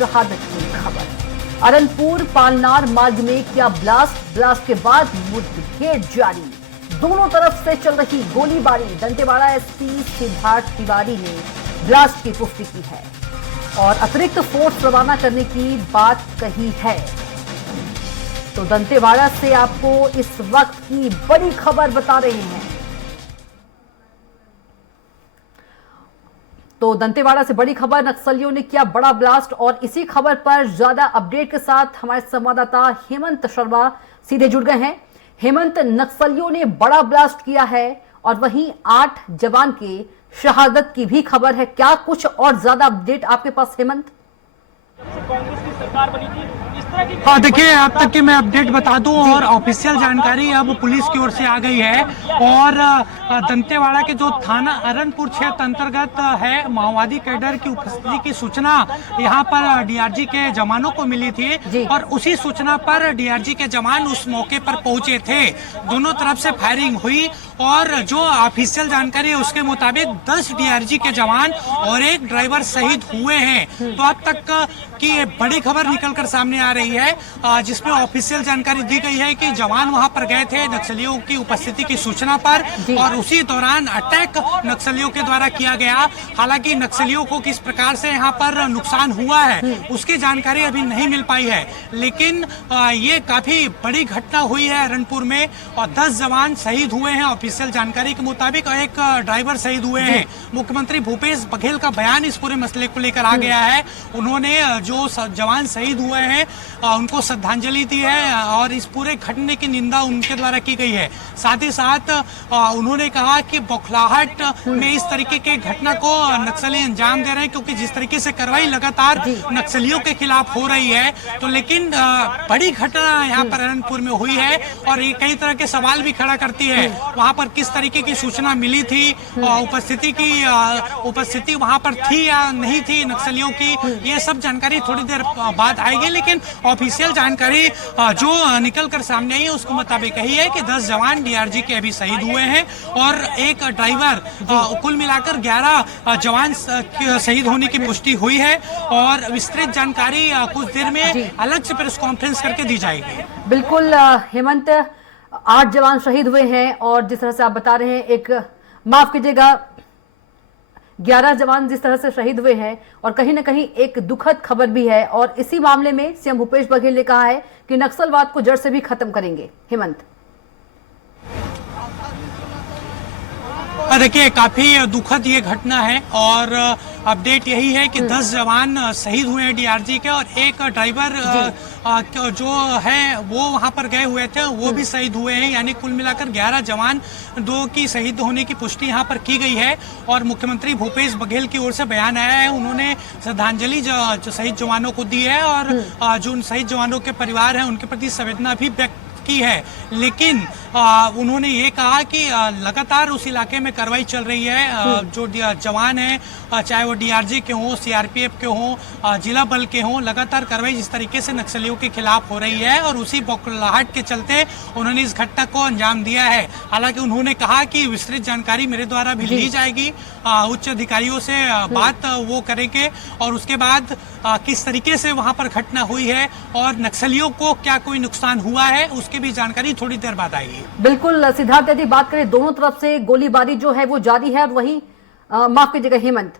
शहादत की खबर। अरनपुर पालनार मार्ग में किया ब्लास्ट के बाद मुठभेड़ जारी। दोनों तरफ से चल रही गोलीबारी। दंतेवाड़ा एसपी सिद्धार्थ तिवारी ने ब्लास्ट की पुष्टि की है और अतिरिक्त फोर्स रवाना करने की बात कही है। तो दंतेवाड़ा से आपको इस वक्त की बड़ी खबर बता रहे हैं। तो दंतेवाड़ा से बड़ी खबर, नक्सलियों ने किया बड़ा ब्लास्ट। और इसी खबर पर ज्यादा अपडेट के साथ हमारे संवाददाता हेमंत शर्मा सीधे जुड़ गए हैं। हेमंत, नक्सलियों ने बड़ा ब्लास्ट किया है और वहीं 8 जवान के शहादत की भी खबर है। क्या कुछ और ज्यादा अपडेट आपके पास हेमंत? कांग्रेस की सरकार बनी थी, इस तरह की हाँ, देखिए, अब तक की मैं अपडेट बता दूं और ऑफिशियल जानकारी अब पुलिस की ओर से आ गई है। और दंतेवाड़ा के जो थाना अरनपुर क्षेत्र अंतर्गत है, माओवादी कैडर की उपस्थिति की सूचना यहां पर डीआरजी के जवानों को मिली थी और उसी सूचना पर डीआरजी के जवान उस मौके पर पहुंचे थे। दोनों तरफ से फायरिंग हुई और जो ऑफिशियल जानकारी है उसके मुताबिक 10 डीआरजी के जवान और एक ड्राइवर शहीद हुए हैं। तो अब तक की बड़ी खबर निकलकर सामने आ रही है, जिसमें ऑफिशियल जानकारी दी गई है कि जवान वहां पर गए थे नक्सलियों की उपस्थिति की सूचना पर और उसी दौरान अटैक नक्सलियों के द्वारा किया गया। हालांकि नक्सलियों को किस प्रकार से यहां पर नुकसान हुआ है उसकी जानकारी अभी नहीं मिल पाई है, लेकिन ये काफी बड़ी घटना हुई है अरनपुर में और 10 जवान शहीद हुए हैं ऑफिशियल जानकारी के मुताबिक और एक ड्राइवर शहीद हुए हैं। मुख्यमंत्री भूपेश बघेल का बयान इस पूरे मसले को लेकर आ गया है। उन्होंने जो जवान शहीद हुए हैं उनको श्रद्धांजलि दी है और इस पूरे घटने की निंदा उनके द्वारा की गई है। साथ ही साथ उन्होंने कहा कि बौखलाहट में इस तरीके के घटना को नक्सली अंजाम दे रहे हैं, क्योंकि जिस तरीके से कार्रवाई लगातार नक्सलियों के खिलाफ हो रही है तो लेकिन बड़ी घटना यहाँ पर अरनपुर में हुई है और ये कई तरह के सवाल भी खड़ा करती है। वहाँ पर किस तरीके की सूचना मिली थी, उपस्थिति वहाँ पर थी या नहीं थी नक्सलियों की, ये सब जानकारी थोड़ी देर बाद आएगी। लेकिन ऑफिशियल जानकारी जो निकल कर सामने आई है उसके मुताबिक यही है कि 10 जवान डीआरजी के अभी शहीद हुए हैं और एक ड्राइवर, कुल मिलाकर 11 जवान शहीद होने की पुष्टि हुई है और विस्तृत जानकारी कुछ देर में अलग से प्रेस कॉन्फ्रेंस करके दी जाएगी। बिल्कुल हेमंत, 8 जवान शहीद हुए हैं और जिस तरह से आप बता रहे हैं, एक माफ कीजिएगा 11 जवान जिस तरह से शहीद हुए हैं और कहीं ना कहीं एक दुखद खबर भी है। और इसी मामले में सीएम भूपेश बघेल ने कहा है कि नक्सलवाद को जड़ से भी खत्म करेंगे। हेमंत, देखिए, काफी दुखद ये घटना है और अपडेट यही है कि 10 जवान शहीद हुए हैं डीआरजी के और एक ड्राइवर जो है वो वहां पर गए हुए थे वो भी शहीद हुए हैं। यानी कुल मिलाकर 11 जवान की शहीद होने की पुष्टि यहाँ पर की गई है और मुख्यमंत्री भूपेश बघेल की ओर से बयान आया है। उन्होंने श्रद्धांजलि जो शहीद जवानों को दी है और जो उन शहीद जवानों के परिवार हैं उनके प्रति संवेदना भी व्यक्त की है। लेकिन उन्होंने ये कहा कि लगातार उस इलाके में कार्रवाई चल रही है। जो जवान हैं, चाहे वो डीआरजी के हों, सीआरपीएफ के हों, जिला बल के हों, लगातार कार्रवाई जिस तरीके से नक्सलियों के खिलाफ हो रही है और उसी बौखलाहट के चलते उन्होंने इस घटना को अंजाम दिया है। हालांकि उन्होंने कहा कि विस्तृत जानकारी मेरे द्वारा भी ली जाएगी, उच्च अधिकारियों से बात वो करेंगे और उसके बाद किस तरीके से वहां पर घटना हुई है और नक्सलियों को क्या कोई नुकसान हुआ है उसकी भी जानकारी थोड़ी देर बाद आएगी। बिल्कुल सिद्धार्थ, यदि बात करें दोनों तरफ से गोलीबारी जो है वो जारी है और वहीं माफ कीजिएगा हेमंत,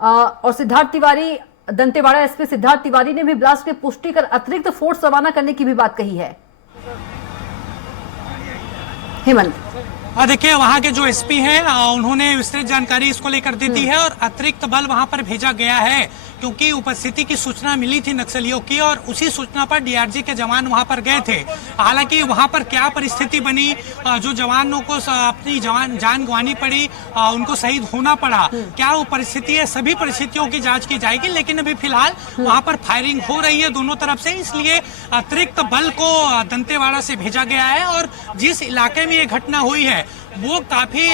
और सिद्धार्थ तिवारी, दंतेवाड़ा एसपी सिद्धार्थ तिवारी ने भी ब्लास्ट की पुष्टि कर अतिरिक्त फोर्स रवाना करने की भी बात कही है। हेमंत, देखिए, वहाँ के जो एसपी हैं उन्होंने विस्तृत जानकारी इसको लेकर दे दी है और अतिरिक्त बल वहाँ पर भेजा गया है, क्योंकि उपस्थिति की सूचना मिली थी नक्सलियों की और उसी सूचना पर डीआरजी के जवान वहाँ पर गए थे। हालांकि वहाँ पर क्या परिस्थिति बनी, जो जवानों को अपनी जान गंवानी पड़ी, उनको शहीद होना पड़ा, क्या वो परिस्थिति है, सभी परिस्थितियों की जांच की जाएगी। लेकिन अभी फिलहाल वहाँ पर फायरिंग हो रही है दोनों तरफ से, इसलिए अतिरिक्त बल को दंतेवाड़ा से भेजा गया है और जिस इलाके में ये घटना हुई है वो काफी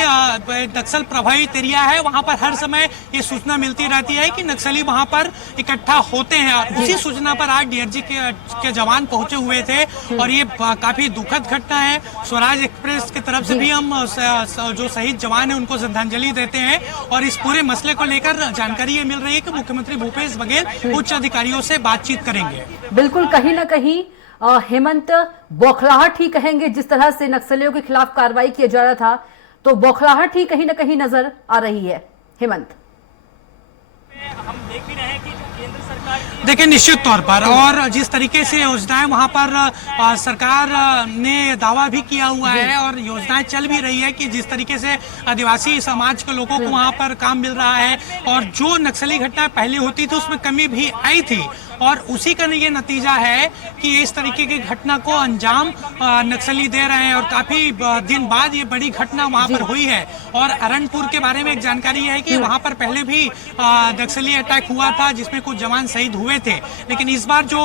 नक्सल प्रभावित एरिया है। वहां पर हर समय ये सूचना मिलती रहती है कि नक्सली वहां पर इकट्ठा होते हैं। उसी सूचना पर आज डीआरजी के जवान पहुंचे हुए थे और ये काफी दुखद घटना है। स्वराज एक्सप्रेस की तरफ से भी हम जो शहीद जवान है उनको श्रद्धांजलि देते हैं और इस पूरे मसले को लेकर जानकारी ये मिल रही है कि मुख्यमंत्री भूपेश बघेल उच्च अधिकारियों से बातचीत करेंगे। बिल्कुल, कहीं ना कहीं हेमंत बौखलाहट ही कहेंगे, जिस तरह से नक्सलियों के खिलाफ कार्रवाई किया जा रहा था तो बौखलाहट ही कहीं ना कहीं नजर आ रही है। हेमंत, हम देख भी रहे हैं कि जो केंद्र सरकार की देखिए निश्चित तौर पर, और जिस तरीके से योजनाएं वहां पर सरकार ने दावा भी किया हुआ है और योजनाएं चल भी रही है कि जिस तरीके से आदिवासी समाज के लोगों को वहां पर काम मिल रहा है और जो नक्सली घटना पहले होती थी उसमें कमी भी आई थी और उसी का ये नतीजा है कि इस तरीके की घटना को अंजाम नक्सली दे रहे हैं और काफी दिन बाद ये बड़ी घटना वहां पर हुई है। और अरणपुर के बारे में एक जानकारी है कि वहां पर पहले भी नक्सली अटैक हुआ था जिसमें कुछ जवान शहीद हुए थे, लेकिन इस बार जो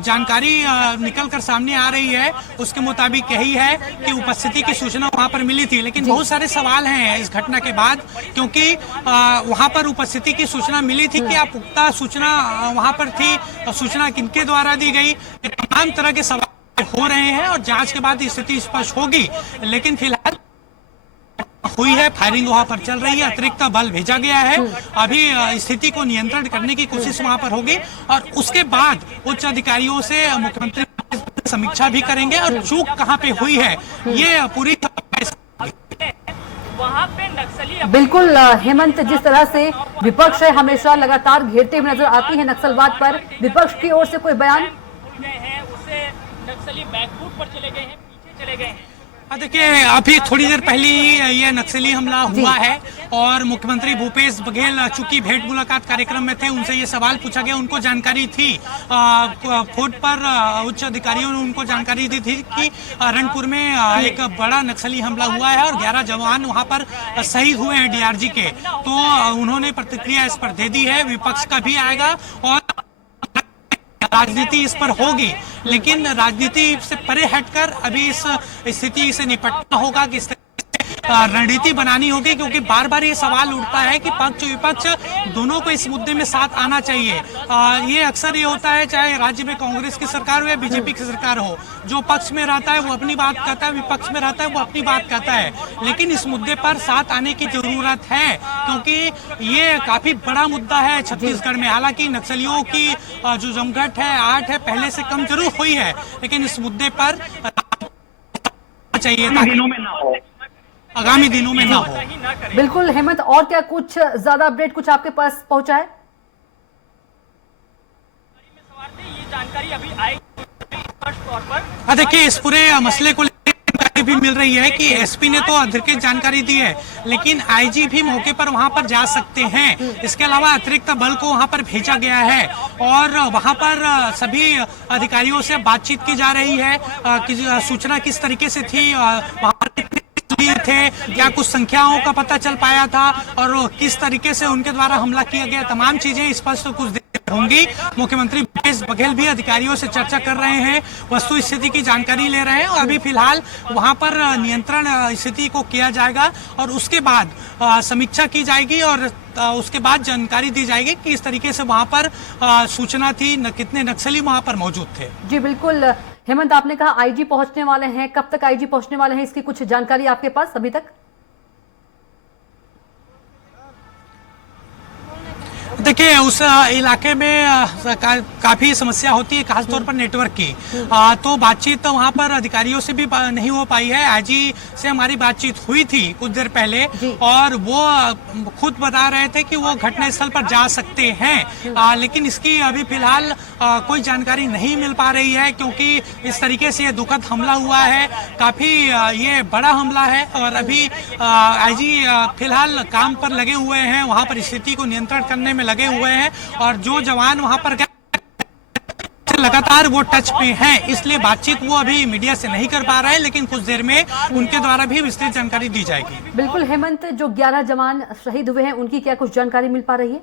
जानकारी निकल कर सामने आ रही है उसके मुताबिक यही है कि उपस्थिति की सूचना वहां पर मिली थी, लेकिन बहुत सारे सवाल हैं इस घटना के बाद, क्योंकि वहां पर उपस्थिति की सूचना मिली थी कि आप पुख्ता सूचना वहां पर थी, सूचना किनके द्वारा दी गई, तमाम तरह के सवाल हो रहे हैं और जांच के बाद स्थिति स्पष्ट होगी। लेकिन फिलहाल हुई है, फायरिंग वहां पर चल रही है, अतिरिक्त बल भेजा गया है, अभी स्थिति को नियंत्रण करने की कोशिश वहां पर होगी और उसके बाद उच्च अधिकारियों से मुख्यमंत्री समीक्षा भी करेंगे और चूक कहां पे हुई है ये पूरी वहाँ पे नक्सली बिल्कुल हेमंत, जिस तरह से विपक्ष है हमेशा लगातार घेरते हुए नजर आती है नक्सलवाद पर, विपक्ष की ओर से कोई बयान भूल गए हैं, उससे नक्सली बैकफुट पर चले गए हैं, पीछे चले गए हैं। देखिए अभी थोड़ी देर पहले ही ये नक्सली हमला हुआ है और मुख्यमंत्री भूपेश बघेल चूंकि भेंट मुलाकात कार्यक्रम में थे, उनसे ये सवाल पूछा गया, उनको जानकारी थी, फुट पर उच्च अधिकारियों ने उनको जानकारी दी थी कि रणपुर में एक बड़ा नक्सली हमला हुआ है और 11 जवान वहां पर शहीद हुए हैं डीआरजी के, तो उन्होंने प्रतिक्रिया इस पर दे दी है। विपक्ष का भी आएगा और राजनीति इस पर होगी, लेकिन राजनीति से परे हटकर अभी इस स्थिति से निपटना होगा कि रणनीति बनानी होगी, क्योंकि बार बार ये सवाल उठता है कि पक्ष विपक्ष दोनों को इस मुद्दे में साथ आना चाहिए। ये अक्सर ये होता है, चाहे राज्य में कांग्रेस की सरकार हो या बीजेपी की सरकार हो, जो पक्ष में रहता है वो अपनी बात कहता है, विपक्ष में रहता है वो अपनी बात कहता है, लेकिन इस मुद्दे पर साथ आने की जरूरत है क्योंकि ये काफी बड़ा मुद्दा है छत्तीसगढ़ में। हालांकि नक्सलियों की जो जमघट है, आठ है, पहले से कम जरूर हुई है, लेकिन इस मुद्दे पर चाहिए ताकि आगामी दिनों में ना हो। बिल्कुल हेमंत, और क्या कुछ ज्यादा अपडेट कुछ आपके पास पहुंचा है? ये जानकारी अभी आई स्पष्ट तौर पर। देखिए इस पूरे मसले को जानकारी भी मिल रही है कि एसपी ने तो अधिकृत जानकारी दी है, लेकिन आईजी भी मौके पर वहां पर जा सकते हैं। इसके अलावा अतिरिक्त बल को वहां पर भेजा गया है और वहां पर सभी अधिकारियों से बातचीत की जा रही है कि सूचना किस तरीके से थी, वहां थे, क्या कुछ संख्याओं का पता चल पाया था और किस तरीके से उनके द्वारा हमला किया गया, तमाम चीजें स्पष्ट कुछ देर होंगी। मुख्यमंत्री भूपेश बघेल भी अधिकारियों से चर्चा कर रहे हैं, वस्तु स्थिति की जानकारी ले रहे हैं और अभी फिलहाल वहां पर नियंत्रण स्थिति को किया जाएगा और उसके बाद समीक्षा की जाएगी और उसके बाद जानकारी दी जाएगी कि इस तरीके से वहां पर सूचना थी, कितने नक्सली वहां पर मौजूद थे। जी बिल्कुल हेमंत, आपने कहा आईजी पहुंचने वाले हैं, कब तक आईजी पहुंचने वाले हैं, इसकी कुछ जानकारी आपके पास अभी तक? देखिए उस इलाके में काफी समस्या होती है, खासतौर पर नेटवर्क की, तो बातचीत वहां पर अधिकारियों से भी नहीं हो पाई है। आईजी से हमारी बातचीत हुई थी कुछ देर पहले और वो खुद बता रहे थे कि वो घटनास्थल पर जा सकते हैं, लेकिन इसकी अभी फिलहाल कोई जानकारी नहीं मिल पा रही है क्योंकि इस तरीके से ये दुखद हमला हुआ है, काफी ये बड़ा हमला है और अभी आईजी फिलहाल काम पर लगे हुए हैं, वहां पर स्थिति को नियंत्रण करने में लगे हुए हैं और जो जवान वहां पर लगातार वो टच पे हैं, इसलिए बातचीत वो अभी मीडिया से नहीं कर पा रहे हैं, लेकिन कुछ देर में उनके द्वारा भी विस्तृत जानकारी दी जाएगी। बिल्कुल हेमंत, जो 11 जवान शहीद हुए हैं उनकी क्या कुछ जानकारी मिल पा रही है?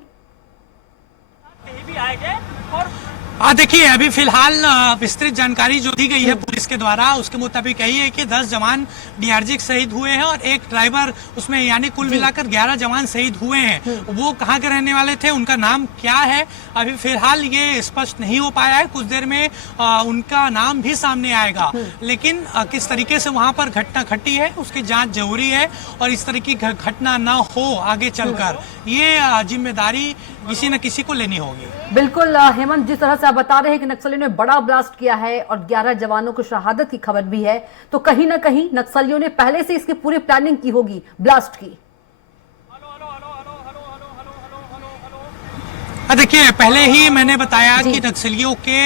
कहीं भी आए गए और देखिए, अभी फिलहाल विस्तृत जानकारी जो दी गई है पुलिस के द्वारा, उसके मुताबिक यही है कि 10 जवान डीआरजी शहीद हुए हैं और एक ड्राइवर उसमें, यानी कुल मिलाकर 11 जवान शहीद हुए हैं। वो कहाँ के रहने वाले थे, उनका नाम क्या है, अभी फिलहाल ये स्पष्ट नहीं हो पाया है। कुछ देर में उनका नाम भी सामने आएगा, लेकिन किस तरीके से वहां पर घटना घटी है उसकी जांच जरूरी है और इस तरह की घटना न हो आगे चलकर, ये जिम्मेदारी किसी न किसी को लेनी होगी। बिल्कुल हेमंत, जिस तरह से आप बता रहे हैं कि नक्सलियों ने बड़ा ब्लास्ट किया है और 11 जवानों को शहादत की खबर भी है, तो कहीं ना कहीं नक्सलियों ने पहले से इसकी पूरी प्लानिंग की होगी ब्लास्ट की। देखिए, पहले ही मैंने बताया कि नक्सलियों के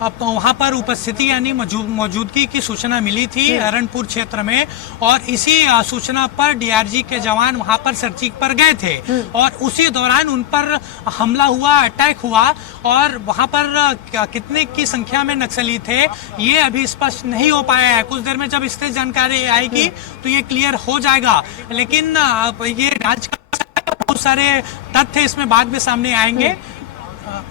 वहां पर उपस्थिति यानी मौजूदगी की सूचना मिली थी अरणपुर क्षेत्र में, और इसी सूचना पर डीआरजी के जवान वहां पर सर्चिंग पर गए थे और उसी दौरान उन पर हमला हुआ, अटैक हुआ, और वहां पर कितने की संख्या में नक्सली थे ये अभी स्पष्ट नहीं हो पाया है। कुछ देर में जब इससे जानकारी आएगी तो ये क्लियर हो जाएगा, लेकिन ये जांच का बहुत सारे तथ्य इसमें बाद में सामने आएंगे।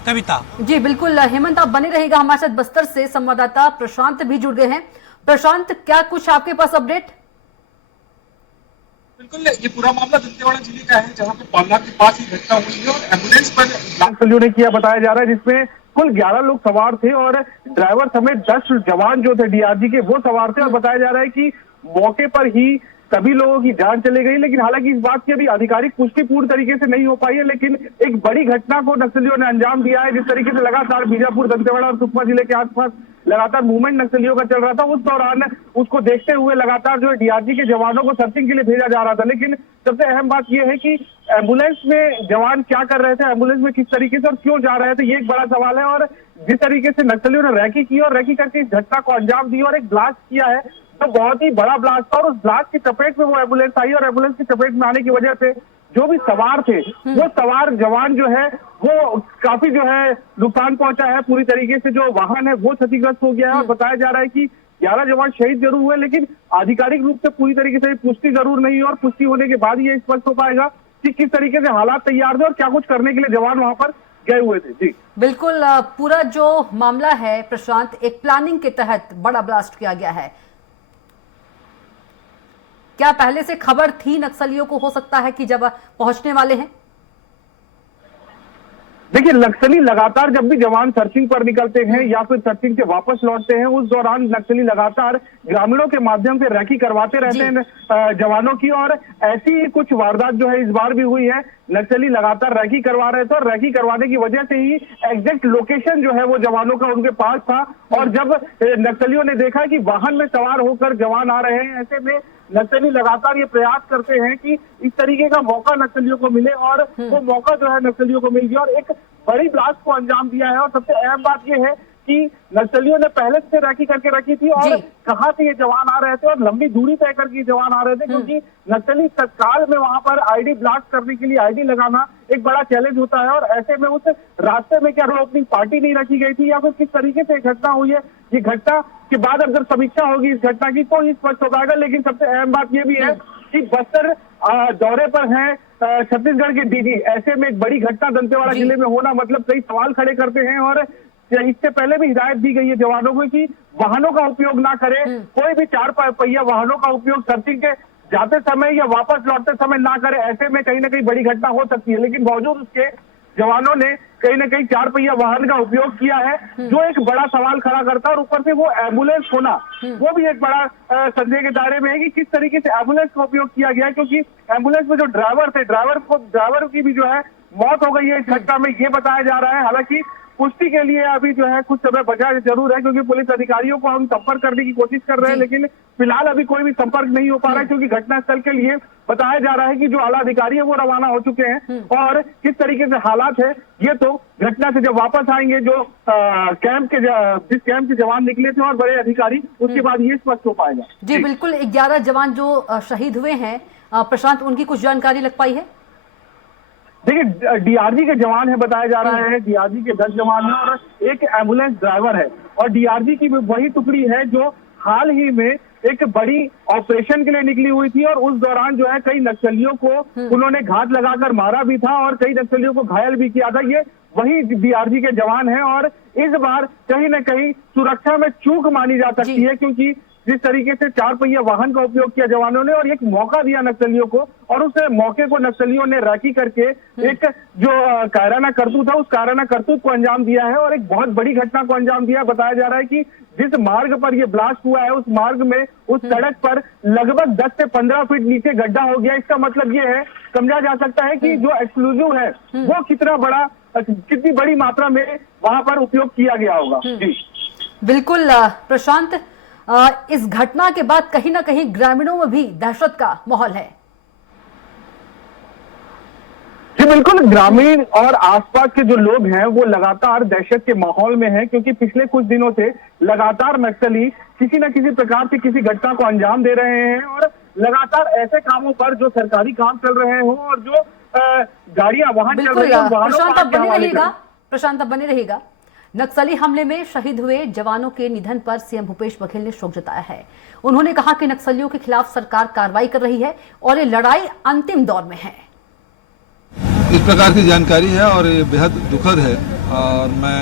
कविता जी बिल्कुल हेमंत, आप बने रहेगा हमारे साथ। बस्तर से संवाददाता प्रशांत भी जुड़ गए हैं। प्रशांत, क्या कुछ आपके पास अपडेट? बिल्कुल, ये पूरा मामला दंतेवाड़ा जिले का है, जहां पे पालना के पास ही घटना हुई है और एम्बुलेंस पर नक्सलियों ने किया बताया जा रहा है, जिसमें कुल 11 लोग सवार थे और ड्राइवर समेत 10 जवान जो थे डीआरजी के वो सवार थे। और बताया जा रहा है कि मौके पर ही सभी लोगों की जान चली गई, लेकिन हालांकि इस बात की अभी आधिकारिक पुष्टि पूर्ण तरीके से नहीं हो पाई है। लेकिन एक बड़ी घटना को नक्सलियों ने अंजाम दिया है। जिस तरीके से लगातार बीजापुर, दंतेवाड़ा और सुकमा जिले के आसपास लगातार मूवमेंट नक्सलियों का चल रहा था, उस दौरान उसको देखते हुए लगातार जो है डीआरजी के जवानों को सर्चिंग के लिए भेजा जा रहा था। लेकिन सबसे अहम बात यह है कि एम्बुलेंस में जवान क्या कर रहे थे, एम्बुलेंस में किस तरीके से और क्यों जा रहे थे, ये एक बड़ा सवाल है। और जिस तरीके से नक्सलियों ने रैकी की और रैकी करके इस घटना को अंजाम दिया और एक ब्लास्ट किया है, तो बहुत ही बड़ा ब्लास्ट था। और उस ब्लास्ट की चपेट में वो एम्बुलेंस आई और एम्बुलेंस की चपेट में आने की वजह से जो भी सवार थे, वो सवार जवान जो है वो काफी जो है नुकसान पहुंचा है। पूरी तरीके से जो वाहन है वो क्षतिग्रस्त हो गया है। और बताया जा रहा है कि 11 जवान शहीद जरूर हुए, लेकिन आधिकारिक रूप से पूरी तरीके से पुष्टि जरूर नहीं है और पुष्टि होने के बाद ये स्पष्ट हो पाएगा कि किस तरीके से हालात तैयार थे और क्या कुछ करने के लिए जवान वहां पर गए हुए थे। जी बिल्कुल, पूरा जो मामला है प्रशांत, एक प्लानिंग के तहत बड़ा ब्लास्ट किया गया है। क्या पहले से खबर थी नक्सलियों को, हो सकता है कि जब पहुंचने वाले हैं? देखिए, नक्सली लगातार जब भी जवान सर्चिंग पर निकलते हैं या फिर सर्चिंग से वापस लौटते हैं, उस दौरान नक्सली लगातार ग्रामीणों के माध्यम से रैकी करवाते रहते हैं जवानों की। और ऐसी कुछ वारदात जो है इस बार भी हुई है। नक्सली लगातार रैकी करवा रहे थे और रैकी करवाने की वजह से ही एग्जैक्ट लोकेशन जो है वो जवानों का उनके पास था। और जब नक्सलियों ने देखा कि वाहन में सवार होकर जवान आ रहे हैं, ऐसे में नक्सली लगातार ये प्रयास करते हैं कि इस तरीके का मौका नक्सलियों को मिले, और वो मौका जो है नक्सलियों को मिल गया और एक बड़ी ब्लास्ट को अंजाम दिया है। और सबसे अहम बात ये है कि नक्सलियों ने पहले से रैकी करके रखी थी और कहां से ये जवान आ रहे थे और लंबी दूरी तय करके जवान आ रहे थे, क्योंकि नक्सली तत्काल में वहां पर आईडी ब्लास्ट करने के लिए आईडी लगाना एक बड़ा चैलेंज होता है। और ऐसे में उस रास्ते में क्या ओपनिंग पार्टी नहीं रखी गई थी या फिर किस तरीके से घटना हुई है, ये घटना के बाद अगर समीक्षा होगी इस घटना की तो ही स्पष्ट हो पाएगा। लेकिन सबसे अहम बात यह भी है कि बस्तर दौरे पर है छत्तीसगढ़ के डीजी, ऐसे में एक बड़ी घटना दंतेवाड़ा जिले में होना मतलब कई सवाल खड़े करते हैं। और इससे पहले भी हिदायत दी गई है जवानों को कि वाहनों का उपयोग ना करें, कोई भी 4 पहिया वाहनों का उपयोग सर्चिंग के जाते समय या वापस लौटते समय ना करें। ऐसे में कहीं ना कहीं बड़ी घटना हो सकती है। लेकिन बावजूद उसके जवानों ने कहीं ना कहीं 4 पहिया वाहन का उपयोग किया है, जो एक बड़ा सवाल खड़ा करता है। और ऊपर से वो एम्बुलेंस होना, वो भी एक बड़ा संदेह के दायरे में है कि किस तरीके से एम्बुलेंस का उपयोग किया गया है, क्योंकि एम्बुलेंस में जो ड्राइवर थे, ड्राइवर की भी जो है मौत हो गई है इस घटना में, ये बताया जा रहा है। हालांकि पुष्टि के लिए अभी जो है कुछ समय बचा जरूर है, क्योंकि पुलिस अधिकारियों को हम संपर्क करने की कोशिश कर रहे हैं, लेकिन फिलहाल अभी कोई भी संपर्क नहीं हो पा रहा है, क्योंकि घटनास्थल के लिए बताया जा रहा है कि जो आला अधिकारी है वो रवाना हो चुके हैं। और किस तरीके से हालात है ये तो घटना से जब वापस आएंगे जो जिस कैंप के जवान निकले थे और बड़े अधिकारी, उसके बाद ये स्पष्ट हो पाएगा। जी बिल्कुल, 11 जवान जो शहीद हुए हैं प्रशांत, उनकी कुछ जानकारी लग पाई है? देखिए, डीआरजी के जवान है बताया जा रहा है, डीआरजी के 10 जवान हैं और एक एम्बुलेंस ड्राइवर है। और डीआरजी की वही टुकड़ी है जो हाल ही में एक बड़ी ऑपरेशन के लिए निकली हुई थी और उस दौरान जो है कई नक्सलियों को उन्होंने घात लगाकर मारा भी था और कई नक्सलियों को घायल भी किया था। ये वही डीआरजी के जवान हैं। और इस बार कहीं न कहीं सुरक्षा में चूक मानी जा सकती है, क्योंकि जिस तरीके से 4 पहिया वाहन का उपयोग किया जवानों ने और एक मौका दिया नक्सलियों को, और उस मौके को नक्सलियों ने रैकी करके एक जो कायराना करतूत है उस कायराना करतूत को अंजाम दिया है और एक बहुत बड़ी घटना को अंजाम दिया। बताया जा रहा है कि जिस मार्ग पर ये ब्लास्ट हुआ है उस मार्ग में, उस सड़क पर लगभग 10 से 15 फीट नीचे गड्ढा हो गया। इसका मतलब ये है, समझा जा सकता है कि जो एक्सप्लोजिव है वो कितनी बड़ी मात्रा में वहां पर उपयोग किया गया होगा। जी बिल्कुल प्रशांत, इस घटना के बाद कहीं ना कहीं ग्रामीणों में भी दहशत का माहौल है। जी बिल्कुल, ग्रामीण और आसपास के जो लोग हैं वो लगातार दहशत के माहौल में हैं, क्योंकि पिछले कुछ दिनों से लगातार नक्सली किसी न किसी प्रकार से किसी घटना को अंजाम दे रहे हैं और लगातार ऐसे कामों पर जो सरकारी काम चल रहे हों और जो गाड़ियां वाहन चल रही हैं, प्रशांत बने रहेगा। नक्सली हमले में शहीद हुए जवानों के निधन पर सीएम भूपेश बघेल ने शोक जताया है। उन्होंने कहा कि नक्सलियों के खिलाफ सरकार कार्रवाई कर रही है और ये लड़ाई अंतिम दौर में है। इस प्रकार की जानकारी है और ये बेहद दुखद है और मैं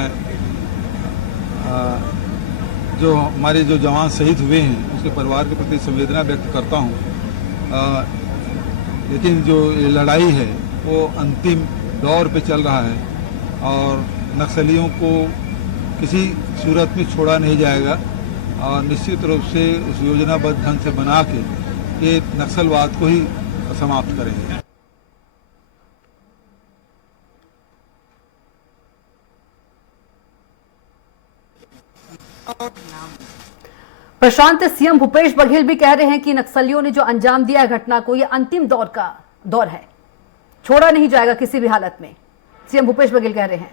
जो हमारे जो जवान शहीद हुए हैं उसके परिवार के प्रति संवेदना व्यक्त करता हूँ। लेकिन जो ये लड़ाई है वो अंतिम दौर पे चल रहा है और नक्सलियों को किसी सूरत में छोड़ा नहीं जाएगा और निश्चित रूप से उस योजनाबद्ध ढंग से बना के ये नक्सलवाद को ही समाप्त करेंगे। प्रशांत, सीएम भूपेश बघेल भी कह रहे हैं कि नक्सलियों ने जो अंजाम दिया है घटना को, यह अंतिम दौर है, छोड़ा नहीं जाएगा किसी भी हालत में, सीएम भूपेश बघेल कह रहे हैं।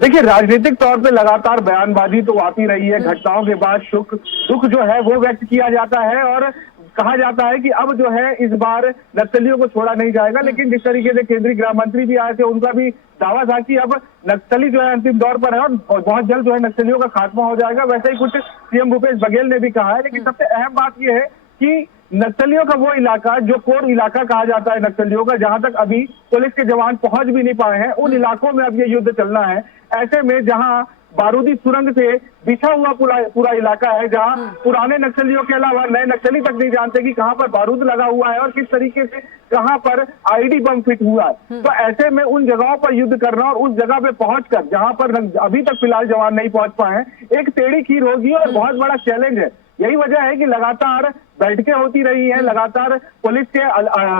देखिए, राजनीतिक तौर पे लगातार बयानबाजी तो आती रही है, घटनाओं के बाद दुख जो है वो व्यक्त किया जाता है और कहा जाता है कि अब जो है इस बार नक्सलियों को छोड़ा नहीं जाएगा। लेकिन जिस तरीके से केंद्रीय गृह मंत्री भी आए थे, उनका भी दावा था कि अब नक्सली जो है अंतिम दौर पर है और बहुत जल्द जो है नक्सलियों का खात्मा हो जाएगा। वैसे ही कुछ सीएम भूपेश बघेल ने भी कहा है। लेकिन सबसे अहम बात यह है कि नक्सलियों का वो इलाका जो कोर इलाका कहा जाता है नक्सलियों का, जहां तक अभी पुलिस के जवान पहुंच भी नहीं पाए हैं, उन इलाकों में अब ये युद्ध चलना है। ऐसे में जहां बारूदी सुरंग से बिछा हुआ पूरा इलाका है, जहां पुराने नक्सलियों के अलावा नए नक्सली तक नहीं जानते कि कहां पर बारूद लगा हुआ है और किस तरीके से कहां पर आईडी बम फिट हुआ है। तो ऐसे में उन जगहों पर युद्ध करना और उस जगह पे पहुंचकर जहां पर अभी तक फिलहाल जवान नहीं पहुंच पाए हैं, एक टेढ़ी खीर होगी और बहुत बड़ा चैलेंज है। यही वजह है कि लगातार बैठकें होती रही हैं, लगातार पुलिस के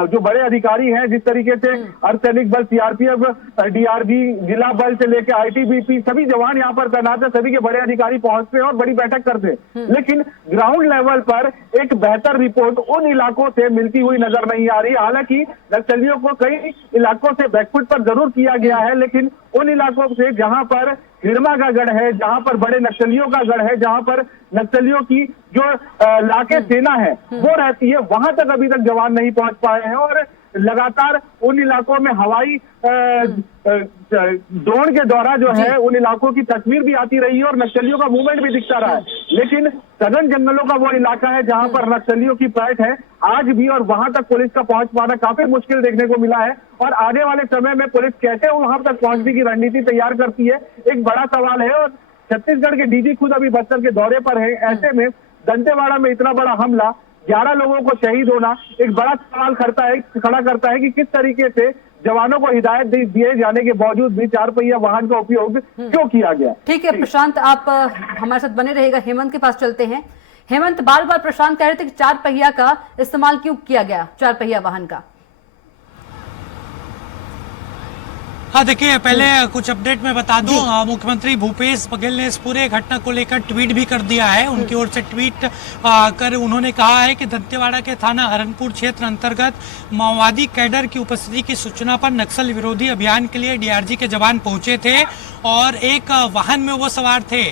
जो बड़े अधिकारी हैं, जिस तरीके से अर्धसैनिक बल, सीआरपीएफ, डीआरजी, जिला बल से लेकर आईटीबीपी, सभी जवान यहाँ पर तैनात है, सभी के बड़े अधिकारी पहुंचते हैं और बड़ी बैठक करते हैं। लेकिन ग्राउंड लेवल पर एक बेहतर रिपोर्ट उन इलाकों से मिलती हुई नजर नहीं आ रही। हालांकि नक्सलियों को कई इलाकों से बैकफुट पर जरूर किया गया है, लेकिन उन इलाकों से जहां पर हिरमा का गढ़ है, जहां पर बड़े नक्सलियों का गढ़ है, जहां पर नक्सलियों की जो लाके सेना है वो रहती है, वहां तक अभी तक जवान नहीं पहुंच पाए हैं और लगातार उन इलाकों में हवाई ड्रोन के द्वारा जो है उन इलाकों की तस्वीर भी आती रही है और नक्सलियों का मूवमेंट भी दिखता रहा है। लेकिन सघन जंगलों का वो इलाका है जहां पर नक्सलियों की पैठ है आज भी और वहां तक पुलिस का पहुंच पाना काफी मुश्किल देखने को मिला है। और आने वाले समय में पुलिस कैसे वहां तक पहुंचने की रणनीति तैयार करती है, एक बड़ा सवाल है। और छत्तीसगढ़ के डीजी खुद अभी बस्तर के दौरे पर है। ऐसे में दंतेवाड़ा में इतना बड़ा हमला, 11 लोगों को शहीद होना एक बड़ा सवाल खड़ा करता है कि किस तरीके से जवानों को हिदायत दिए जाने के बावजूद भी 4 पहिया वाहन का उपयोग क्यों किया गया। ठीक है प्रशांत, आप हमारे साथ बने रहेगा। हेमंत के पास चलते हैं। हेमंत, बार बार प्रशांत कह रहे थे कि 4 पहिया का इस्तेमाल क्यों किया गया, 4 पहिया वाहन का। हाँ देखिए, पहले कुछ अपडेट मैं बता दूं, मुख्यमंत्री भूपेश बघेल ने इस पूरे घटना को लेकर ट्वीट भी कर दिया है। उनकी ओर से ट्वीट कर उन्होंने कहा है कि दंतेवाड़ा के थाना अरनपुर क्षेत्र अंतर्गत माओवादी कैडर की उपस्थिति की सूचना पर नक्सल विरोधी अभियान के लिए डीआरजी के जवान पहुंचे थे और एक वाहन में वो सवार थे।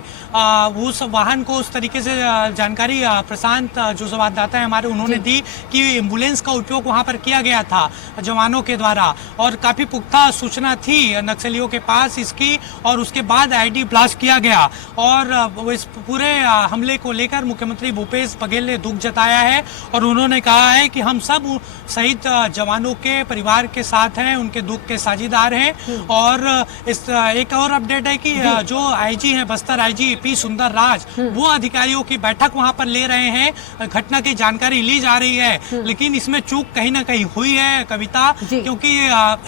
उस वाहन को उस तरीके से जानकारी प्रशांत जो संवाददाता है हमारे, उन्होंने दी कि एम्बुलेंस का उपयोग वहां पर किया गया था जवानों के द्वारा और काफी पुख्ता सूचना थी थी नक्सलियों के पास इसकी, और उसके बाद आईडी ब्लास्ट किया गया। और इस पूरे हमले को लेकर मुख्यमंत्री भूपेश बघेल ने दुख जताया है और उन्होंने कहा है कि हम सब शहीद जवानों के परिवार के साथ हैं, उनके दुख के साझीदार हैं। और इस एक और अपडेट है कि जो आईजी हैं बस्तर आईजी पी सुंदर राज, वो अधिकारियों की बैठक वहां पर ले रहे हैं। घटना की जानकारी ली जा रही है, लेकिन इसमें चूक कहीं ना कहीं हुई है कविता, क्योंकि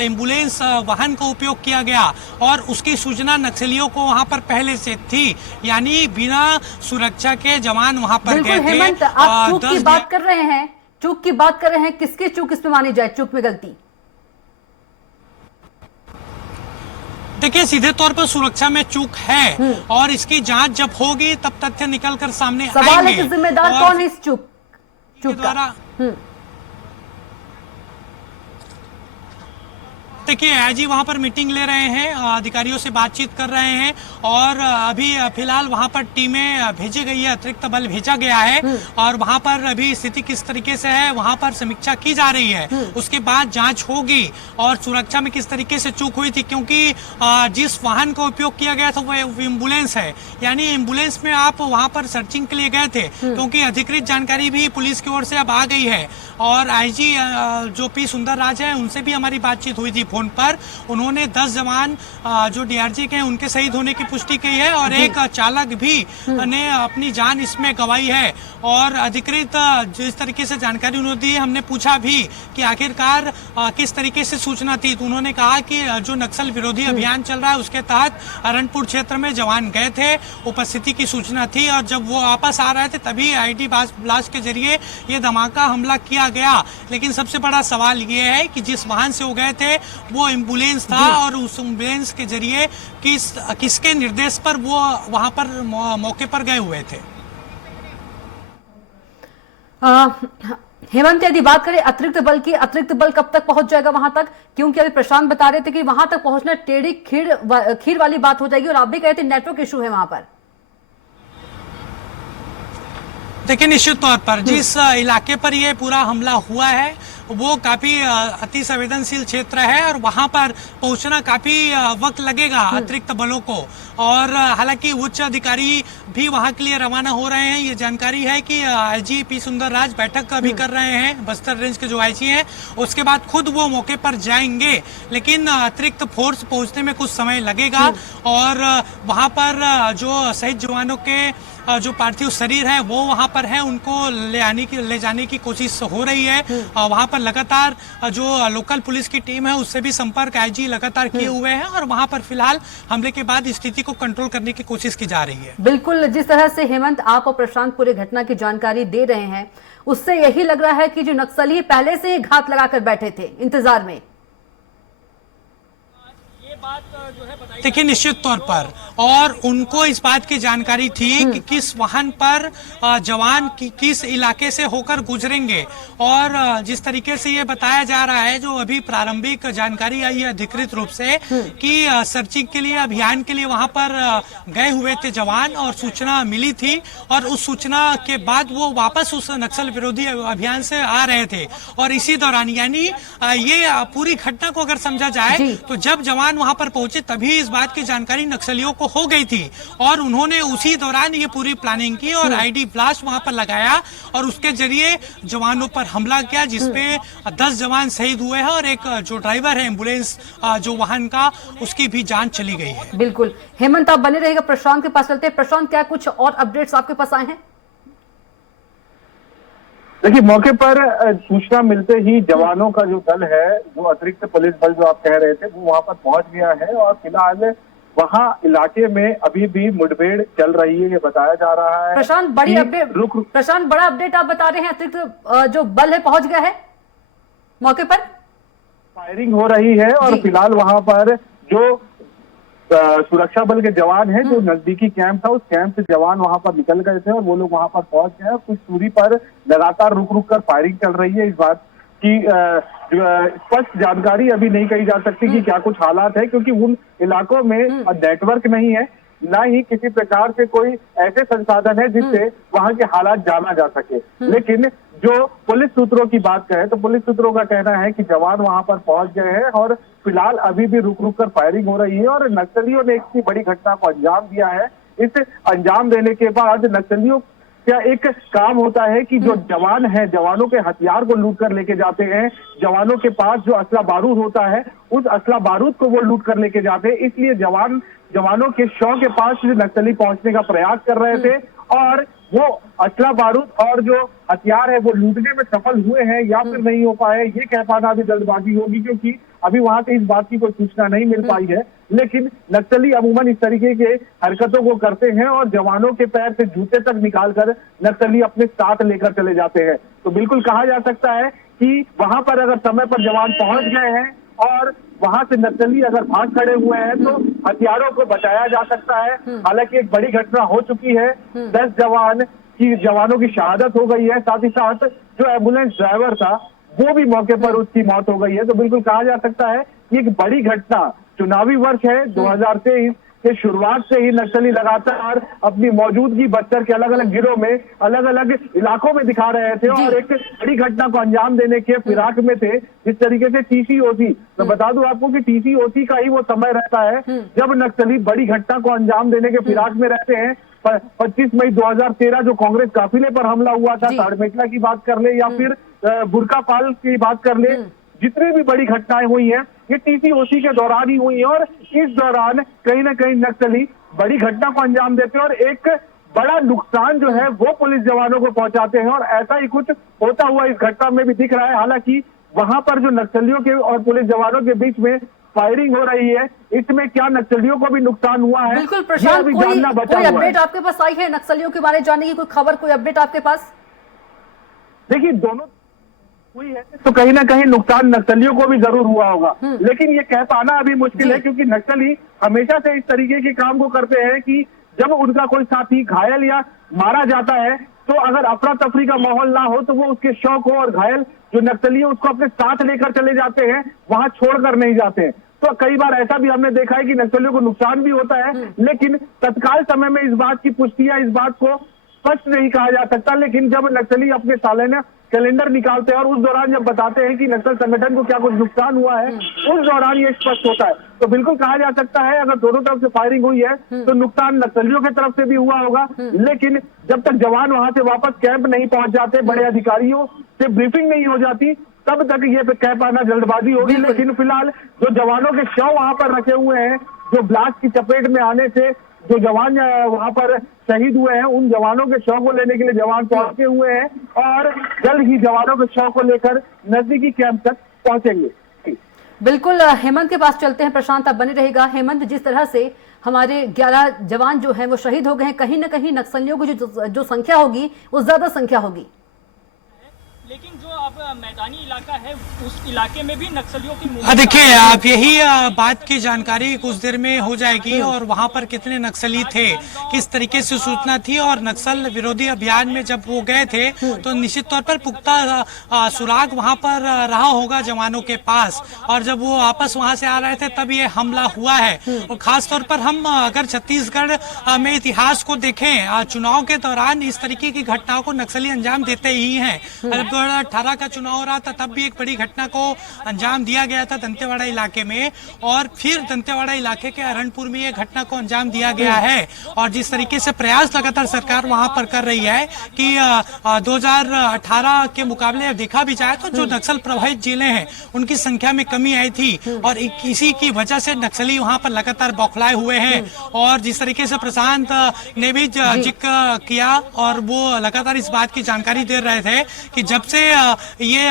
एम्बुलेंस वाहन का उपयोग किया गया और उसकी सूचना नक्सलियों को वहां पर पहले से थी, यानी बिना सुरक्षा के जवान वहां पर गए थे। हेमंत, आप चूक की बात कर रहे हैं, चूक की बात कर रहे हैं, किसकी चूक इसमें मानी जाए, चूक में गलती? देखिए, सीधे तौर पर सुरक्षा में चूक है और इसकी जांच जब होगी तब तथ्य निकल कर सामने आएंगे। सवाल है कि जिम्मेदार कौन है इस चूक द्वारा? देखिए, आईजी वहां पर मीटिंग ले रहे हैं, अधिकारियों से बातचीत कर रहे हैं और अभी फिलहाल वहां पर टीमें भेजी गई है, अतिरिक्त बल भेजा गया है और वहां पर अभी स्थिति किस तरीके से है वहां पर समीक्षा की जा रही है। उसके बाद जांच होगी और सुरक्षा में किस तरीके से चूक हुई थी, क्योंकि जिस वाहन का उपयोग किया गया था वो एम्बुलेंस है, यानी एम्बुलेंस में आप वहां पर सर्चिंग के लिए गए थे, क्योंकि अधिकृत जानकारी भी पुलिस की ओर से अब आ गई है। और आईजी जो पी सुंदर राज है उनसे भी हमारी बातचीत हुई थी फोन पर। उन्होंने 10 जवान जो डीआरजी के हैं उनके शहीद होने की पुष्टि की है और एक चालक भी ने अपनी जान इसमें गंवाई है। और अधिकृत जिस तरीके से जानकारी उन्होंने दी, हमने पूछा भी कि आखिरकार किस तरीके से सूचना थी, तो उन्होंने कहा कि जो नक्सल विरोधी अभियान चल रहा है उसके तहत अरनपुर क्षेत्र में जवान गए थे, उपस्थिति की सूचना थी और जब वो वापस आ रहे थे तभी आईडी ब्लास्ट के जरिए ये धमाका हमला किया गया। लेकिन सबसे बड़ा सवाल ये है कि जिस वाहन से वो गए थे वो एम्बुलेंस था और उस एम्बुलेंस के जरिए किसके निर्देश पर वो वहां पर मौके पर गए हुए थे। हेमंत, यदि बात करें अतिरिक्त बल की, अतिरिक्त बल कब तक पहुंच जाएगा वहां तक? क्योंकि अभी प्रशांत बता रहे थे कि वहां तक पहुंचना टेढ़ी खीर वाली बात हो जाएगी और आप भी कहे थे नेटवर्क इशू है वहां पर। देखिए, निश्चित तौर पर जिस इलाके पर ये पूरा हमला हुआ है वो काफी अति संवेदनशील क्षेत्र है और वहां पर पहुंचना काफी वक्त लगेगा अतिरिक्त बलों को। और हालांकि उच्च अधिकारी भी वहां के लिए रवाना हो रहे हैं। ये जानकारी है कि आईजी पी सुंदर राज बैठक भी कर रहे हैं, बस्तर रेंज के जो आईजी हैं, उसके बाद खुद वो मौके पर जाएंगे। लेकिन अतिरिक्त फोर्स पहुंचने में कुछ समय लगेगा और वहां पर जो शहीद जवानों के जो पार्थिव शरीर है वो वहां पर है, उनको ले जाने की कोशिश हो रही है। वहां पर लगातार जो लोकल पुलिस की टीम है उससे भी संपर्क आईजी लगातार किए हुए हैं और वहां पर फिलहाल हमले के बाद स्थिति को कंट्रोल करने की कोशिश की जा रही है। बिल्कुल, जिस तरह से हेमंत आप और प्रशांत पूरे घटना की जानकारी दे रहे हैं उससे यही लग रहा है कि जो नक्सली पहले से ही घात लगाकर बैठे थे इंतजार में। देखिए, निश्चित तौर पर और उनको इस बात की जानकारी थी कि किस वाहन पर जवान किस इलाके से होकर गुजरेंगे। और जिस तरीके से ये बताया जा रहा है, जो अभी प्रारंभिक जानकारी आई है अधिकृत रूप से कि सर्चिंग के लिए, अभियान के लिए वहां पर गए हुए थे जवान और सूचना मिली थी और उस सूचना के बाद वो वापस उस नक्सल विरोधी अभियान से आ रहे थे। और इसी दौरान, यानी ये पूरी घटना को अगर समझा जाए तो जब जवान वहां पर पहुंचे तभी इस बात की जानकारी नक्सलियों को हो गई थी और उन्होंने उसी दौरान ये पूरी प्लानिंग की और आईडी ब्लास्ट वहां पर लगाया और उसके जरिए जवानों पर हमला किया, जिसपे 10 जवान शहीद हुए हैं और एक जो ड्राइवर है एम्बुलेंस जो वाहन का, उसकी भी जान चली गई है। बिल्कुल हेमंत, आप बने रहेगा, प्रशांत के पास चलते हैं। प्रशांत, क्या कुछ और अपडेट्स आपके पास आए हैं? देखिए, मौके पर सूचना मिलते ही जवानों का जो दल है, जो अतिरिक्त पुलिस बल जो आप कह रहे थे, वो वहां पर पहुंच गया है और फिलहाल वहां इलाके में अभी भी मुठभेड़ चल रही है, ये बताया जा रहा है। प्रशांत, बड़ी अपडेट, प्रशांत बड़ा अपडेट आप बता रहे हैं, अतिरिक्त जो बल है पहुंच गया है मौके पर, फायरिंग हो रही है और फिलहाल वहां पर जो सुरक्षा बल के जवान हैं, जो नजदीकी कैंप था, उस कैंप से जवान वहां पर निकल गए थे और वो लोग वहां पर पहुंच गए। कुछ दूरी पर लगातार रुक रुक कर फायरिंग चल रही है। इस बात की स्पष्ट जानकारी अभी नहीं कही जा सकती कि क्या कुछ हालात है, क्योंकि उन इलाकों में नेटवर्क नहीं है, ना ही किसी प्रकार से कोई ऐसे संसाधन है जिससे वहां के हालात जाना जा सके। लेकिन जो पुलिस सूत्रों की बात करें तो पुलिस सूत्रों का कहना है कि जवान वहां पर पहुंच गए हैं और फिलहाल अभी भी रुक रुक कर फायरिंग हो रही है और नक्सलियों ने इतनी बड़ी घटना को अंजाम दिया है। इस अंजाम देने के बाद नक्सलियों क्या एक काम होता है कि जो जवान है, जवानों के हथियार को लूट कर लेके जाते हैं, जवानों के पास जो असला बारूद होता है उस असला बारूद को वो लूट कर लेके जाते हैं। इसलिए जवानों के शव के पास नक्सली पहुंचने का प्रयास कर रहे थे और वो असला बारूद और जो हथियार है वो लूटने में सफल हुए हैं या फिर नहीं हो पाए, ये कह पाना अभी जल्दबाजी होगी क्योंकि अभी वहां से इस बात की कोई सूचना नहीं मिल पाई है। लेकिन नक्सली अमूमन इस तरीके के हरकतों को करते हैं और जवानों के पैर से जूते तक निकालकर नक्सली अपने साथ लेकर चले जाते हैं। तो बिल्कुल कहा जा सकता है कि वहां पर अगर समय पर जवान पहुंच गए हैं और वहां से नक्सली अगर भाग खड़े हुए हैं तो हथियारों को बचाया जा सकता है। हालांकि एक बड़ी घटना हो चुकी है, 10 जवानों की शहादत हो गई है, साथ ही साथ जो एम्बुलेंस ड्राइवर था वो भी मौके पर उसकी मौत हो गई है। तो बिल्कुल कहा जा सकता है कि एक बड़ी घटना, चुनावी वर्ष है 2023 के शुरुआत से ही नक्सली लगातार अपनी मौजूदगी बस्तर के अलग अलग जिलों में, अलग अलग इलाकों में दिखा रहे थे और एक बड़ी घटना को अंजाम देने के फिराक में थे। जिस तरीके से TCOC, मैं बता दूं आपको कि TCOC का ही वो समय रहता है जब नक्सली बड़ी घटना को अंजाम देने के फिराक में रहते हैं। 25 मई 2013 जो कांग्रेस काफिले पर हमला हुआ था, ताड़मेटला की बात कर ले या फिर बुरकापाल की बात कर ले, जितनी भी बड़ी घटनाएं हुई हैं ये TCOC के दौरान ही हुई है और इस दौरान कहीं ना कहीं नक्सली बड़ी घटना को अंजाम देते हैं और एक बड़ा नुकसान जो है वो पुलिस जवानों को पहुंचाते हैं और ऐसा ही कुछ होता हुआ इस घटना में भी दिख रहा है। हालांकि वहां पर जो नक्सलियों के और पुलिस जवानों के बीच में फायरिंग हो रही है, इसमें क्या नक्सलियों को भी नुकसान हुआ है? बिल्कुल प्रशांत, कोई अपडेट आपके पास आई है नक्सलियों के बारे में जानने की? कोई खबर, कोई अपडेट आपके पास? देखिए, दोनों हुई है तो कहीं ना कहीं नुकसान नक्सलियों को भी जरूर हुआ होगा, लेकिन ये कह पाना अभी मुश्किल है क्योंकि नक्सली हमेशा से इस तरीके के काम को करते हैं कि जब उनका कोई साथी घायल या मारा जाता है तो अगर अफरा तफरी का माहौल ना हो तो वो उसके शव को और घायल जो नक्सली है उसको अपने साथ लेकर चले जाते हैं, वहां छोड़कर नहीं जाते हैं। तो कई बार ऐसा भी हमने देखा है कि नक्सलियों को नुकसान भी होता है, लेकिन तत्काल समय में इस बात की पुष्टि या इस बात को स्पष्ट नहीं कहा जा सकता। लेकिन जब नक्सली अपने सालाना कैलेंडर निकालते हैं और उस दौरान जब बताते हैं कि नक्सल संगठन को क्या कुछ नुकसान हुआ है, उस दौरान ये स्पष्ट होता है। तो बिल्कुल कहा जा सकता है अगर दोनों तरफ से फायरिंग हुई है तो नुकसान नक्सलियों की तरफ से भी हुआ होगा, लेकिन जब तक जवान वहां से वापस कैंप नहीं पहुंच जाते, बड़े अधिकारियों से ब्रीफिंग नहीं हो जाती, तब तक ये कह पाना जल्दबाजी होगी। लेकिन फिलहाल जो जवानों के शव वहां पर रखे हुए हैं, जो ब्लास्ट की चपेट में आने से जो जवान वहां पर शहीद हुए हैं, उन जवानों के शव को लेने के लिए जवान पहुंचे हुए हैं और जल्द ही जवानों के शव को लेकर नजदीकी कैंप तक पहुंचेंगे। बिल्कुल, हेमंत के पास चलते हैं। प्रशांत, आप बने रहेगा। हेमंत, जिस तरह से हमारे 11 जवान जो हैं वो शहीद हो गए हैं, कहीं ना कहीं नक्सलियों की जो संख्या होगी वो ज्यादा संख्या होगी, लेकिन जो अब मैदानी इलाका है उस इलाके में भी नक्सलियों की देखिए, आप यही बात की जानकारी कुछ देर में हो जाएगी और वहां पर कितने नक्सली थे, किस तरीके से सूचना थी और नक्सल विरोधी अभियान में जब वो गए थे तो निश्चित तौर पर पुख्ता सुराग वहां पर रहा होगा जवानों के पास और जब वो वापस वहां से आ रहे थे तब ये हमला हुआ है। और खास तौर पर हम अगर छत्तीसगढ़ में इतिहास को देखें, चुनाव के दौरान इस तरीके की घटनाओं को नक्सली अंजाम देते ही हैं। 2018 का चुनाव हो रहा था तब भी एक बड़ी घटना को अंजाम दिया गया था दंतेवाड़ा इलाके में और फिर दंतेवाड़ा इलाके के अरणपुर में ये घटना को अंजाम दिया गया है। और जिस तरीके से प्रयास लगातार सरकार वहां पर कर रही है कि 2018 के मुकाबले देखा भी जाए तो जो नक्सल प्रभावित जिले हैं उनकी संख्या में कमी आई थी और इसी की वजह से नक्सली वहां पर लगातार बौखलाए हुए हैं। और जिस तरीके से प्रशांत ने भी जिक्र किया और वो लगातार इस बात की जानकारी दे रहे थे कि जब से ये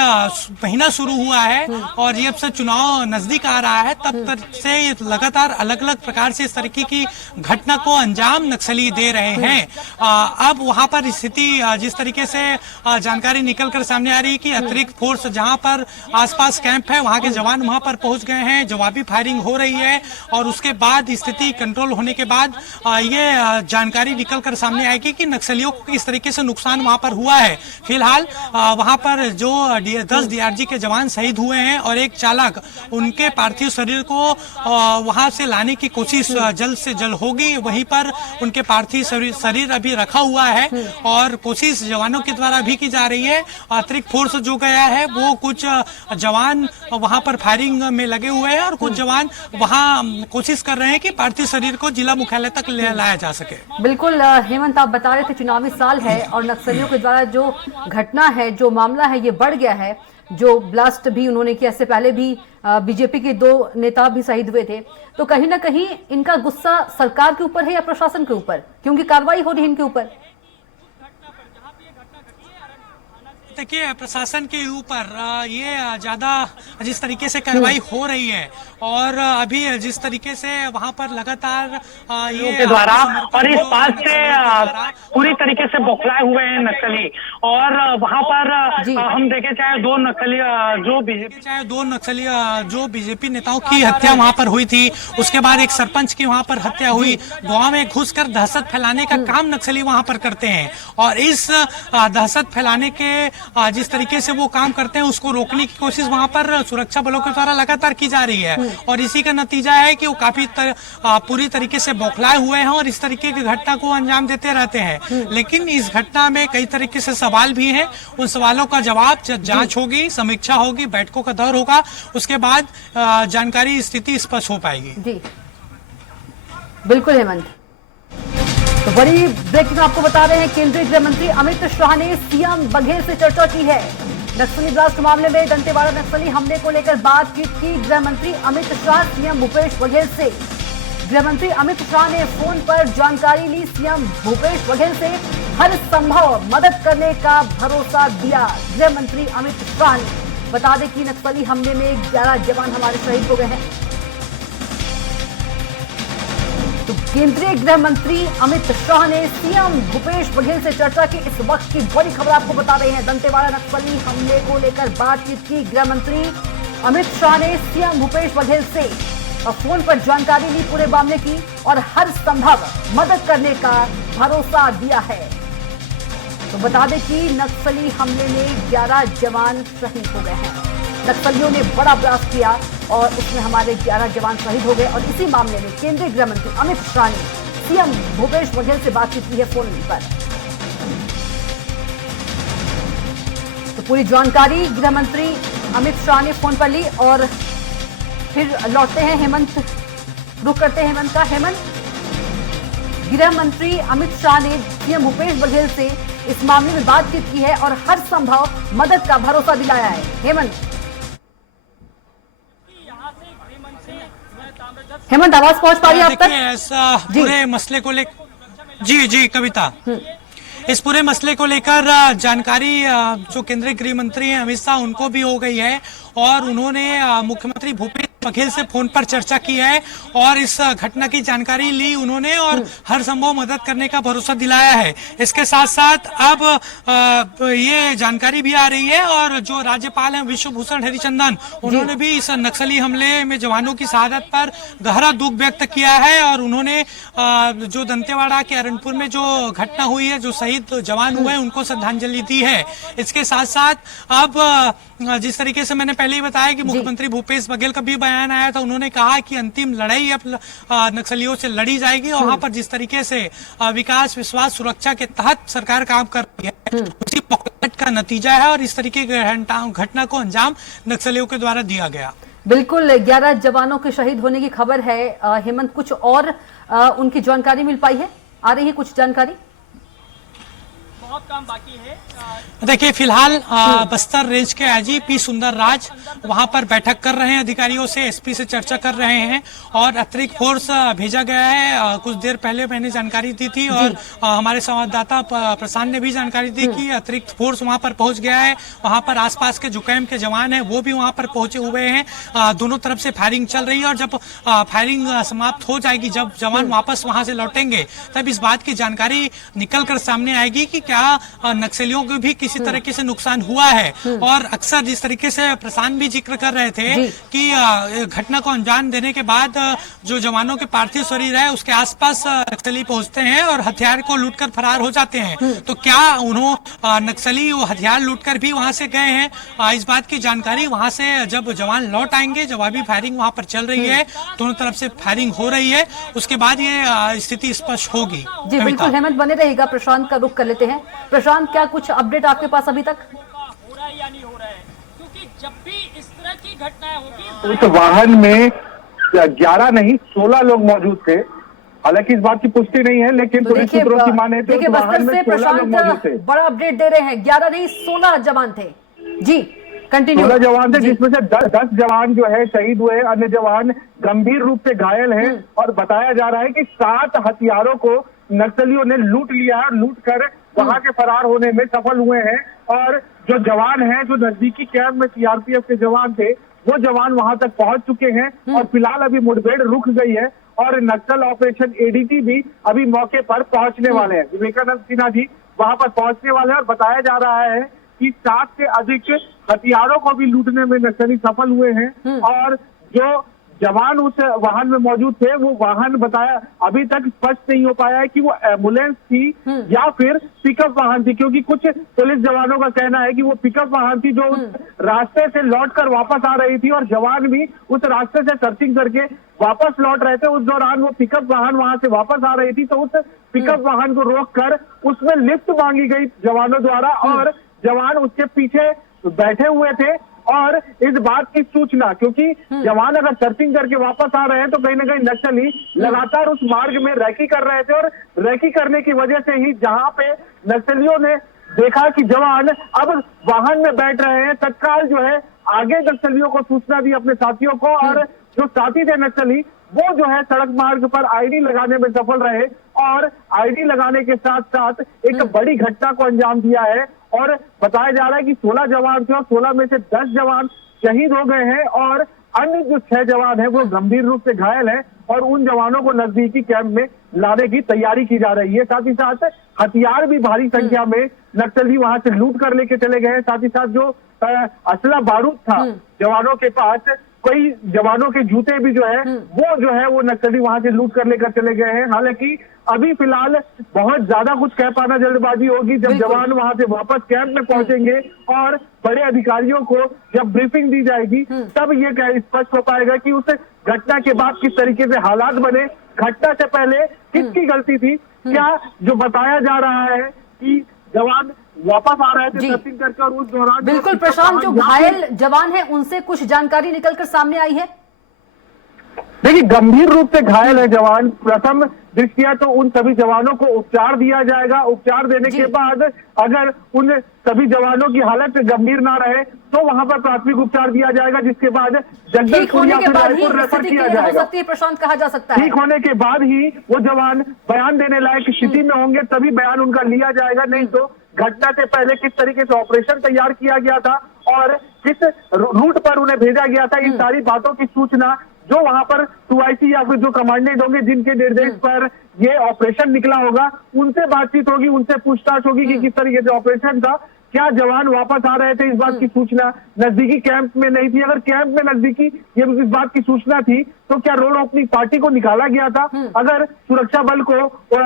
महीना शुरू हुआ है और जब से चुनाव नजदीक आ रहा है तब से लगातार अलग अलग प्रकार से इस तरीके की घटना को अंजाम नक्सली दे रहे हैं। अब वहां पर स्थिति जिस तरीके से जानकारी निकलकर सामने आ रही है कि अतिरिक्त फोर्स जहां पर आसपास कैंप है वहां के जवान वहां पर पहुंच गए हैं, जवाबी फायरिंग हो रही है और उसके बाद स्थिति कंट्रोल होने के बाद ये जानकारी निकलकर सामने आएगी कि नक्सलियों को किस तरीके से नुकसान वहां पर हुआ है। फिलहाल वहां पर जो 10 डीआरजी के जवान शहीद हुए हैं और एक चालक, उनके पार्थिव शरीर को वहां से लाने की कोशिश जल्द से जल्द होगी। वहीं पर उनके पार्थिव शरीर अभी रखा हुआ है और कोशिश जवानों के द्वारा भी की जा रही है। अतिरिक्त फोर्स जो गया है वो कुछ जवान वहां पर फायरिंग में लगे हुए हैं और कुछ जवान वहां कोशिश कर रहे हैं कि पार्थिव शरीर को जिला मुख्यालय तक ले लाया जा सके। बिल्कुल हेमंत, आप बता रहे थे चुनावी साल है और नक्सलियों के द्वारा जो घटना है, जो मामला है, ये बढ़ गया है। जो ब्लास्ट भी उन्होंने किया, इससे पहले भी बीजेपी के 2 नेता भी शहीद हुए थे। तो कहीं ना कहीं इनका गुस्सा सरकार के ऊपर है या प्रशासन के ऊपर, क्योंकि कार्रवाई हो रही है इनके ऊपर? देखिए, प्रशासन के ऊपर ये ज्यादा जिस तरीके से कार्रवाई हो रही है और अभी जिस तरीके से वहां पर लगातार ये के द्वारा और इस बात से पूरी तरीके से बौखलाए हुए हैं नक्सली। और वहां पर हम देखे चाहे 2 नक्सली जो बीजेपी नेताओं की हत्या वहां पर हुई थी, उसके बाद एक सरपंच की वहां पर हत्या हुई। गांव में घुसकर दहशत फैलाने का काम नक्सली वहां पर करते हैं और इस दहशत फैलाने के जिस तरीके से वो काम करते हैं उसको रोकने की कोशिश वहां पर सुरक्षा बलों के द्वारा लगातार की जा रही है और इसी का नतीजा है कि वो काफी पूरी तरीके से बौखलाए हुए हैं और इस तरीके की घटना को अंजाम देते रहते हैं। लेकिन इस घटना में कई तरीके से सवाल भी हैं, उन सवालों का जवाब जब जांच होगी, समीक्षा होगी, बैठकों का दौर होगा, उसके बाद जानकारी स्थिति स्पष्ट हो पाएगी। जी बिल्कुल हेमंत। तो बड़ी ब्रेकिंग आपको बता रहे हैं, केंद्रीय गृह मंत्री अमित शाह ने सीएम बघेल से चर्चा की है। नक्सली ब्लास्ट मामले में दंतेवाड़ा नक्सली हमले को लेकर बातचीत की गृह मंत्री अमित शाह सीएम भूपेश बघेल से। गृह मंत्री अमित शाह ने फोन पर जानकारी ली सीएम भूपेश बघेल से, हर संभव मदद करने का भरोसा दिया गृह मंत्री अमित शाह ने। बता दें कि नक्सली हमले में 11 जवान हमारे शहीद हो गए हैं। तो केंद्रीय गृह मंत्री अमित शाह ने सीएम भूपेश बघेल से चर्चा की। इस वक्त की बड़ी खबर आपको बता रहे हैं, दंतेवाड़ा नक्सली हमले को लेकर बातचीत की गृह मंत्री अमित शाह ने सीएम भूपेश बघेल से और फोन पर जानकारी ली पूरे मामले की और हर संभव मदद करने का भरोसा दिया है। तो बता दें कि नक्सली हमले में 11 जवान शहीद हो गए हैं। नक्सलियों ने बड़ा ब्लास्ट किया और उसमें हमारे 11 जवान शहीद हो गए और इसी मामले में केंद्रीय गृह मंत्री अमित शाह ने सीएम भूपेश बघेल से बातचीत की है फोन पर। तो पूरी जानकारी गृह मंत्री अमित शाह ने फोन पर ली और फिर लौटते हैं हेमंत, रुक करते हैं हेमंत का। हेमंत, गृह मंत्री अमित शाह ने सीएम भूपेश बघेल से इस मामले में बातचीत की है और हर संभव मदद का भरोसा दिलाया है। हेमंत, हेमंत आवाज पहुंच पा रही है आप तक? ऐसा पूरे मसले को लेकर जी कविता, इस पूरे मसले को लेकर जानकारी जो केंद्रीय गृह मंत्री हैं अमित शाह, उनको भी हो गई है और उन्होंने मुख्यमंत्री भूपेश बघेल से फोन पर चर्चा की है और इस घटना की जानकारी ली उन्होंने और हर संभव मदद करने का भरोसा दिलाया है। इसके साथ साथ अब ये जानकारी भी आ रही है और जो राज्यपाल हैं विश्वभूषण हरिचंदन, उन्होंने भी इस नक्सली हमले में जवानों की शहादत पर गहरा दुख व्यक्त किया है और उन्होंने जो दंतेवाड़ा के अरणपुर में जो घटना हुई है, जो शहीद जवान हुए, उनको श्रद्धांजलि दी है। इसके साथ साथ अब जिस तरीके से मैंने पहले ही बताया कि मुख्यमंत्री भूपेश बघेल का भी बयान आया था, उन्होंने कहा कि अंतिम लड़ाई अब नक्सलियों से लड़ी जाएगी और वहां पर जिस तरीके से विकास विश्वास सुरक्षा के तहत सरकार काम कर रही है, उसी पॉकेट का नतीजा है और इस तरीके की घटना को अंजाम नक्सलियों के द्वारा दिया गया। बिल्कुल, 11 जवानों के शहीद होने की खबर है। हेमंत, कुछ और उनकी जानकारी मिल पाई है? आ रही है कुछ जानकारी? बहुत काम बाकी है। देखिए, फिलहाल बस्तर रेंज के आईजी पी सुंदर राज वहां पर बैठक कर रहे हैं, अधिकारियों से, एसपी से चर्चा कर रहे हैं और अतिरिक्त फोर्स भेजा गया है। कुछ देर पहले मैंने जानकारी दी थी और हमारे संवाददाता प्रशांत ने भी जानकारी दी कि अतिरिक्त फोर्स वहां पर पहुंच गया है। वहां पर आसपास के जो कैंप के जवान हैं वो भी वहां पर पहुंचे हुए हैं। दोनों तरफ से फायरिंग चल रही है और जब फायरिंग समाप्त हो जाएगी, जब जवान वापस वहां से लौटेंगे, तब इस बात की जानकारी निकल कर सामने आएगी कि क्या क्या नक्सलियों को भी किसी तरीके से नुकसान हुआ है। और अक्सर जिस तरीके से प्रशांत भी जिक्र कर रहे थे कि घटना को अंजाम देने के बाद जो जवानों के पार्थिव शरीर है उसके आसपास नक्सली पहुंचते हैं और हथियार को लूटकर फरार हो जाते हैं। तो क्या उन्होंने नक्सली वो हथियार लूटकर भी वहां से गए हैं, इस बात की जानकारी वहां से जब जवान लौट आएंगे, जवाबी फायरिंग वहां पर चल रही है, दोनों तरफ से फायरिंग हो रही है, उसके बाद ये स्थिति स्पष्ट होगी। जी बिल्कुल हेमंत बने रहेगा। प्रशांत का रुख कर लेते हैं। प्रशांत, क्या कुछ अपडेट आपके पास अभी तक? हो रहा है या नहीं हो रहा है, क्योंकि जब भी इस तरह की घटनाएं होगी उस वाहन में 11 नहीं 16 लोग मौजूद थे। हालांकि इस बात की पुष्टि नहीं है, लेकिन तो पुलिस सूत्रों की माने तो देखिए, उस वाहन बस्तर में से 16 लोग मौजूद थे। प्रशांत बड़ा अपडेट दे रहे हैं। 11 नहीं 16 जवान थे। जी कंटिन्यू। 16 जवान थे, जिसमें से 10 जवान जो है शहीद हुए, अन्य जवान गंभीर रूप से घायल हैं। और बताया जा रहा है कि 7 हथियारों को नक्सलियों ने लूट लिया है, लूट कर वहां के फरार होने में सफल हुए हैं। और जो जवान हैं, जो नजदीकी कैंप में सीआरपीएफ के जवान थे, वो जवान वहां तक पहुंच चुके हैं। और फिलहाल अभी मुठभेड़ रुक गई है और नक्सल ऑपरेशन एडीटी भी अभी मौके पर पहुंचने वाले हैं। विवेकानंद सिन्हा जी वहां पर पहुंचने वाले हैं और बताया जा रहा है कि 7 से अधिक हथियारों को भी लूटने में नक्सली सफल हुए हैं। और जो जवान उस वाहन में मौजूद थे, वो वाहन बताया अभी तक स्पष्ट नहीं हो पाया है कि वो एम्बुलेंस थी या फिर पिकअप वाहन थी, क्योंकि कुछ पुलिस जवानों का कहना है कि वो पिकअप वाहन थी जो उस रास्ते से लौटकर वापस आ रही थी और जवान भी उस रास्ते से सर्चिंग करके वापस लौट रहे थे। उस दौरान वो पिकअप वाहन वहां से वापस आ रही थी, तो उस पिकअप वाहन को रोककर उसमें लिफ्ट मांगी गई जवानों द्वारा और जवान उसके पीछे बैठे हुए थे। और इस बात की सूचना, क्योंकि जवान अगर सर्चिंग करके वापस आ रहे हैं तो कहीं ना कहीं नक्सली लगातार उस मार्ग में रैकी कर रहे थे और रैकी करने की वजह से ही जहां पे नक्सलियों ने देखा कि जवान अब वाहन में बैठ रहे हैं, तत्काल जो है आगे नक्सलियों को सूचना दी अपने साथियों को। और जो साथी थे नक्सली, वो जो है सड़क मार्ग पर आईडी लगाने में सफल रहे और आईडी लगाने के साथ साथ एक बड़ी घटना को अंजाम दिया है। और बताया जा रहा है कि 16 जवान थे और 16 में से 10 जवान शहीद हो गए हैं और अन्य जो 6 जवान हैं वो गंभीर रूप से घायल हैं और उन जवानों को नजदीकी कैंप में लाने की तैयारी की जा रही है। साथ ही साथ हथियार भी भारी संख्या में नक्सली वहां से लूट कर लेके चले गए हैं। साथ ही साथ जो असला बारूद था जवानों के पास, कई जवानों के जूते भी जो है वो नक्सली वहां से लूट कर लेकर चले गए हैं। हालांकि अभी फिलहाल बहुत ज्यादा कुछ कह पाना जल्दबाजी होगी। जब जवान वहां से वापस कैंप में पहुंचेंगे और बड़े अधिकारियों को जब ब्रीफिंग दी जाएगी, तब ये स्पष्ट हो पाएगा कि उस घटना के बाद किस तरीके से हालात बने, घटना से पहले किसकी गलती थी। क्या जो बताया जा रहा है कि जवान वापस आ रहे थे सर्चिंग करके और उस दौरान बिल्कुल प्रशांत, जो घायल जवान है उनसे कुछ जानकारी निकलकर सामने आई है? देखिए, गंभीर रूप से घायल है जवान। प्रथम दृष्टिया तो उन सभी जवानों को उपचार दिया जाएगा। उपचार देने के बाद अगर उन सभी जवानों की हालत गंभीर ना रहे तो वहां पर प्राथमिक उपचार दिया जाएगा, जिसके बाद जगदलपुर या फिर रायपुर रेफर किया जाएगा। प्रशांत कहा जा सकता है ठीक होने के बाद ही वो जवान बयान देने लायक स्थिति में होंगे, तभी बयान उनका लिया जाएगा। नहीं तो घटना से पहले किस तरीके से ऑपरेशन तैयार किया गया था और किस रूट पर उन्हें भेजा गया था, इन सारी बातों की सूचना जो वहां पर 2IC या फिर जो कमांडेंट होंगे जिनके निर्देश पर ये ऑपरेशन निकला होगा, उनसे बातचीत होगी, उनसे पूछताछ होगी कि किस तरीके से ऑपरेशन था, क्या जवान वापस आ रहे थे, इस बात की सूचना नजदीकी कैंप में नहीं थी। अगर कैंप में नजदीकी ये इस बात की सूचना थी तो क्या रोड ओपनिंग पार्टी को निकाला गया था? अगर सुरक्षा बल को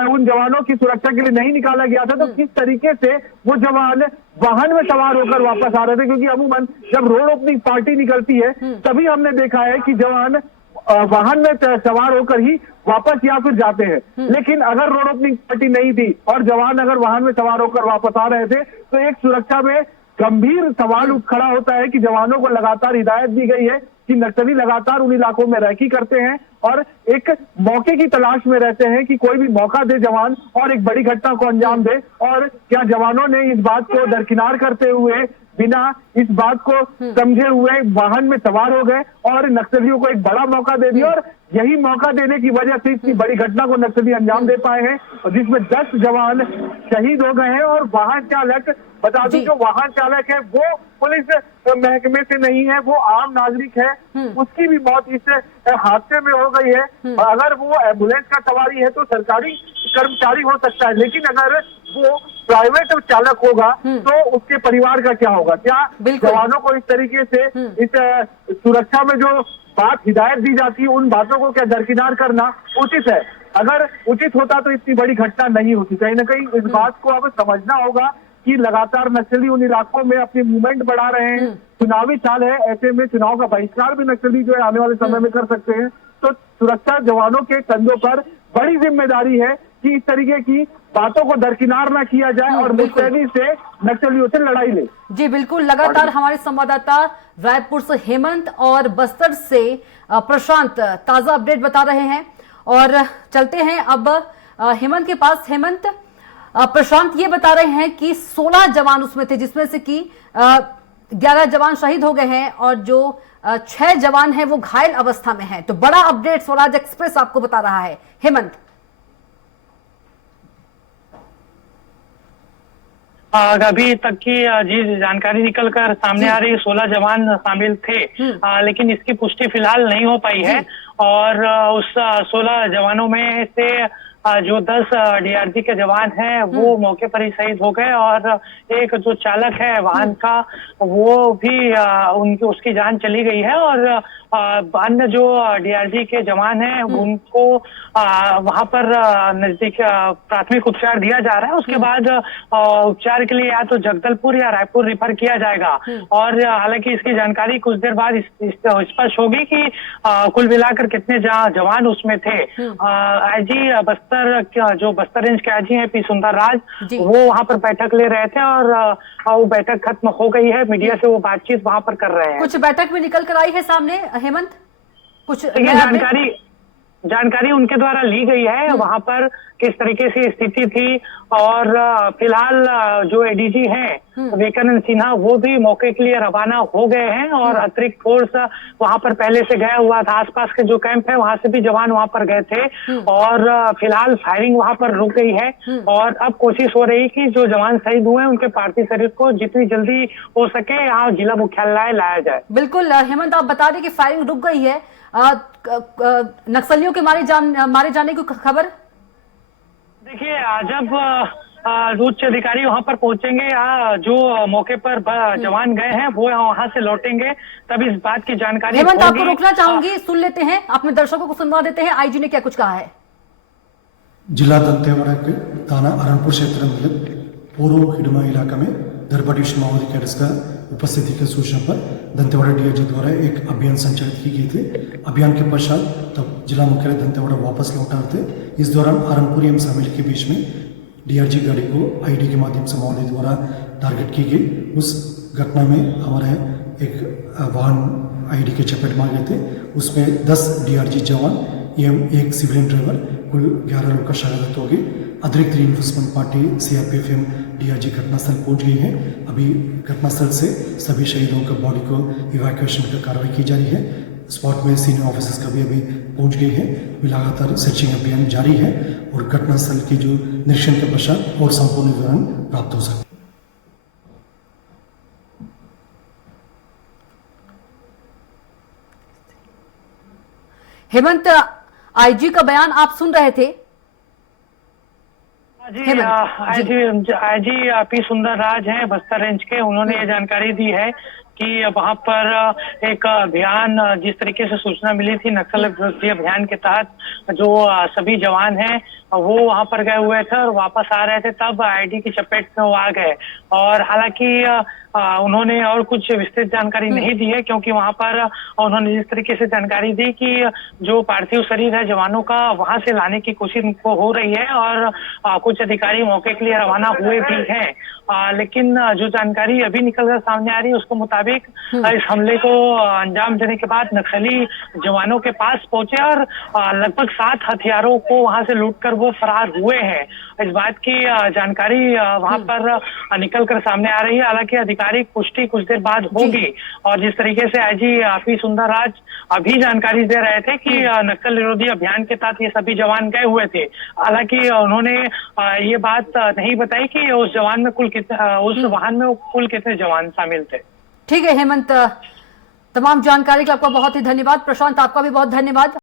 उन जवानों की सुरक्षा के लिए नहीं निकाला गया था तो किस तरीके से वो जवान वाहन में सवार होकर वापस आ रहे थे? क्योंकि अमूमन जब रोड ओपनिंग पार्टी निकलती है तभी हमने देखा है कि जवान वाहन में सवार होकर ही वापस या फिर जाते हैं। लेकिन अगर रोड ओपनिंग पार्टी नहीं थी और जवान अगर वाहन में सवार होकर वापस आ रहे थे तो एक सुरक्षा में गंभीर सवाल खड़ा होता है कि जवानों को लगातार हिदायत दी गई है कि नक्सली लगातार उन इलाकों में रैकी करते हैं और एक मौके की तलाश में रहते हैं कि कोई भी मौका दे जवान और एक बड़ी घटना को अंजाम दे। और क्या जवानों ने इस बात को दरकिनार करते हुए, बिना इस बात को समझे हुए वाहन में सवार हो गए और नक्सलियों को एक बड़ा मौका दे दिया और यही मौका देने की वजह से इतनी बड़ी घटना को नक्सली अंजाम दे पाए हैं, जिसमें 10 जवान शहीद हो गए हैं। और वाहन चालक, बता दूं, जो वाहन चालक है वो पुलिस महकमे से नहीं है, वो आम नागरिक है, उसकी भी मौत इस हादसे में हो गई है। अगर वो एम्बुलेंस का सवारी है तो सरकारी कर्मचारी हो सकता है, लेकिन अगर वो प्राइवेट चालक होगा तो उसके परिवार का क्या होगा? क्या बिल्कुल। जवानों को इस तरीके से इस सुरक्षा में जो बात हिदायत दी जाती है उन बातों को क्या दरकिनार करना उचित है? अगर उचित होता तो इतनी बड़ी घटना नहीं होती। कहीं ना कहीं इस बात को अब समझना होगा कि लगातार नक्सली उन इलाकों में अपनी मूवमेंट बढ़ा रहे हैं, चुनावी साल है, ऐसे में चुनाव का बहिष्कार भी नक्सली जो है आने वाले समय में कर सकते हैं। तो सुरक्षा जवानों के कंधों पर बड़ी जिम्मेदारी है कि इस तरीके की बातों को दरकिनार ना किया जाए और मुस्तैदी से नक्सलियों से लड़ाई ले। जी बिल्कुल, लगातार हमारे संवाददाता रायपुर से हेमंत और बस्तर से प्रशांत ताजा अपडेट बता रहे हैं। और चलते हैं अब हेमंत के पास। हेमंत, प्रशांत ये बता रहे हैं कि 16 जवान उसमें थे, जिसमें से कि 11 जवान शहीद हो गए हैं और जो 6 जवान हैं वो घायल अवस्था में हैं। तो बड़ा अपडेट स्वराज एक्सप्रेस आपको बता रहा है। हेमंत, अभी तक की जी जानकारी निकल कर सामने आ रही है, 16 जवान शामिल थे, लेकिन इसकी पुष्टि फिलहाल नहीं हो पाई है। और उस 16 जवानों में से जो 10 डीआरजी के जवान हैं वो मौके पर ही शहीद हो गए और एक जो चालक है वाहन का वो भी उसकी जान चली गई है। और अन्य जो डीआरजी के जवान हैं उनको वहां पर नजदीक प्राथमिक उपचार दिया जा रहा है। उसके बाद उपचार के लिए या तो जगदलपुर या रायपुर रिफर किया जाएगा। और हालांकि इसकी जानकारी कुछ देर बाद स्पष्ट होगी कि कुल मिलाकर कितने जवान उसमें थे। आईजी बस्तर जो बस्तर रेंज के आईजी हैं पी सुंदर राज, वो वहां पर बैठक ले रहे थे और वो बैठक खत्म हो गई है। मीडिया से वो बातचीत वहां पर कर रहे हैं। कुछ बैठक में निकल कर आई है सामने हेमंत? कुछ जानकारी उनके द्वारा ली गई है वहां पर किस तरीके से स्थिति थी। और फिलहाल जो एडीजी हैं विवेकानंद सिन्हा वो भी मौके के लिए रवाना हो गए हैं और अतिरिक्त फोर्स वहां पर पहले से गया हुआ था। आसपास के जो कैंप है वहां से भी जवान वहां पर गए थे और फिलहाल फायरिंग वहां पर रुक गई है। और अब कोशिश हो रही कि जो जवान शहीद हुए हैं उनके पार्थिव शरीर को जितनी जल्दी हो सके यहाँ जिला मुख्यालय लाया जाए। बिल्कुल हेमंत, आप बता दें कि फायरिंग रुक गई है। नक्सलियों के मारे जाने की खबर? देखिए, जब उच्च अधिकारी वहां पर पहुंचेंगे या जो मौके पर जवान गए हैं वो वहां से लौटेंगे तब इस बात की जानकारी होगी। हेमंत, आपको रोकना चाहूंगी, सुन लेते हैं, अपने दर्शकों को सुनवा देते हैं आईजी ने क्या कुछ कहा है। जिला दंतेवाड़ा के थाना अरणपुर क्षेत्र में पूर्व हिडमा इलाका में दरबा डिविजन माओवादी कैडर्स का उपस्थिति की सूचना पर दंतेवाड़ा डीआईजी द्वारा एक अभियान संचालित की गई थी। अभियान के पश्चात तब जिला मुख्यालय दंतेवाड़ा वापस लौटा थे। इस दौरान अरणपुर एवं शामिल के बीच में डीआरजी गाड़ी को आईडी के माध्यम से माओवादी द्वारा टारगेट की गई। उस घटना में हमारे एक वाहन आईडी के चपेट में गए थे। उसमें 10 डीआरजी जवान एवं एक सिविलियन ड्राइवर कुल 11 लोग का शहादत हो गई। अतिरिक्त रीइंफोर्समेंट पार्टी सीआरपीएफ एवं डीआरजी घटनास्थल पहुंच गई है। अभी घटनास्थल से सभी शहीदों का बॉडी को इवैक्यूएशन का कार्रवाई की जा रही है। स्पॉट में सीनियर ऑफिसर्स का भी अभी पहुंच गई है। लगातार सर्चिंग अभियान जारी है और घटनास्थल के जो निरीक्षण के पश्चात और संपूर्ण विवरण प्राप्त हो सके। हेमंत, आईजी का बयान आप सुन रहे थे? आईजी पी सुंदर राज हैं बस्तर रेंज के, उन्होंने ये जानकारी दी है कि वहां पर एक अभियान जिस तरीके से सूचना मिली थी नक्सल विरोधी अभियान के तहत जो सभी जवान हैं वो वहां पर गए हुए थे और वापस आ रहे थे तब आईडी की चपेट में वो आ गए। और हालांकि उन्होंने और कुछ विस्तृत जानकारी नहीं दी है क्योंकि वहां पर उन्होंने जिस तरीके से जानकारी दी कि जो पार्थिव शरीर है जवानों का वहां से लाने की कोशिश हो रही है और कुछ अधिकारी मौके के लिए रवाना हुए भी हैं। लेकिन जो जानकारी अभी निकलकर सामने आ रही है उसके मुताबिक इस हमले को अंजाम देने के बाद नक्सली जवानों के पास पहुंचे और लगभग 7 हथियारों को वहां से लूटकर वो फरार हुए हैं। इस बात की जानकारी वहां पर निकल कर सामने आ रही है। हालांकि आधिकारिक पुष्टि कुछ देर बाद होगी। और जिस तरीके से आईजी पी सुंदर राज अभी जानकारी दे रहे थे कि नक्सल विरोधी अभियान के तहत ये सभी जवान गए हुए थे। हालांकि उन्होंने ये बात नहीं बताई कि उस जवान में उस वाहन में कुल कितने जवान शामिल थे। ठीक है हेमंत, तमाम जानकारी के लिए आपका बहुत ही धन्यवाद। प्रशांत, आपका भी बहुत धन्यवाद।